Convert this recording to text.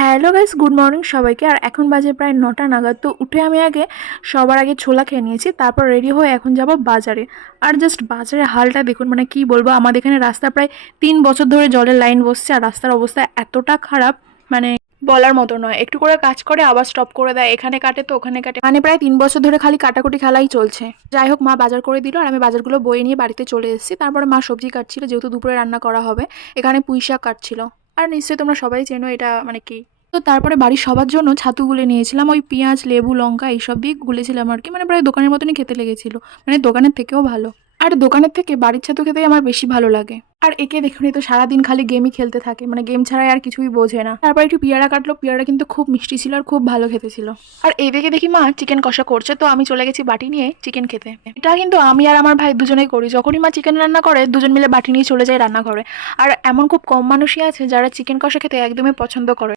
Hello guys, good morning সবাইকে। আর এখন বাজে প্রায় 9টা নাগাদ। তো উঠে আমি সবার আগে ছোলা খেয়ে নিয়েছি, তারপর রেডি হয়ে এখন যাব বাজারে। আর জাস্ট বাজারের হালটা দেখুন, মানে কি বলবো, আমাদের এখানে রাস্তা প্রায় 3 বছর ধরে জলের লাইন বসছে, আর রাস্তার অবস্থা এতটা খারাপ, মানে বলার মতো নয়। একটু করে কাজ করে আবার স্টপ করে দেয়, এখানে কাটে তো ওখানে কাটে, মানে প্রায় 3 বছর ধরে খালি কাটাকুটি খেলাই চলছে। যাই হোক, মা বাজার করে দিল আর আমি বাজারগুলো বয়ে নিয়ে বাড়িতে চলে এসেছি। তারপরে মা সবজি কাটছিল, যেহেতু দুপুরে রান্না করা হবে। এখানে পুঁই শাক কাটছিল। আর নিশ্চয়ই তোমরা সবাই চেনো এটা মানে কি। তো তারপরে বাড়ির সবার জন্য ছাতু গুলে নিয়েছিলাম, ওই পেঁয়াজ লেবু লঙ্কা এইসব দিয়ে গুলেছিলাম আর কি, মানে প্রায় দোকানের মতনই খেতে লেগেছিল, মানে দোকানের থেকেও ভালো। আর দোকানের থেকে বাড়ির ছাতু খেতেই আমার বেশি ভালো লাগে। আর একে দেখুনি তো, সারাদিন খালি গেমই খেলতে থাকে, মানে গেম ছাড়াই আর কিছুই বোঝে না। তারপর একটু পেয়ারা কাটলো, পেয়ারা কিন্তু খুব মিষ্টি ছিল আর খুব ভালো খেতে ছিল। আর এদিকে দেখি মা চিকেন কষা করছে, তো আমি চলে গেছি বাটি নিয়ে চিকেন খেতে। এটা কিন্তু আমি আর আমার ভাই দুজনেই করি, যখনই মা চিকেন রান্না করে দুজন মিলে বাটি নিয়ে চলে যায় রান্নাঘরে। আর এমন খুব কম মানুষই আছে যারা চিকেন কষা খেতে একদমই পছন্দ করে।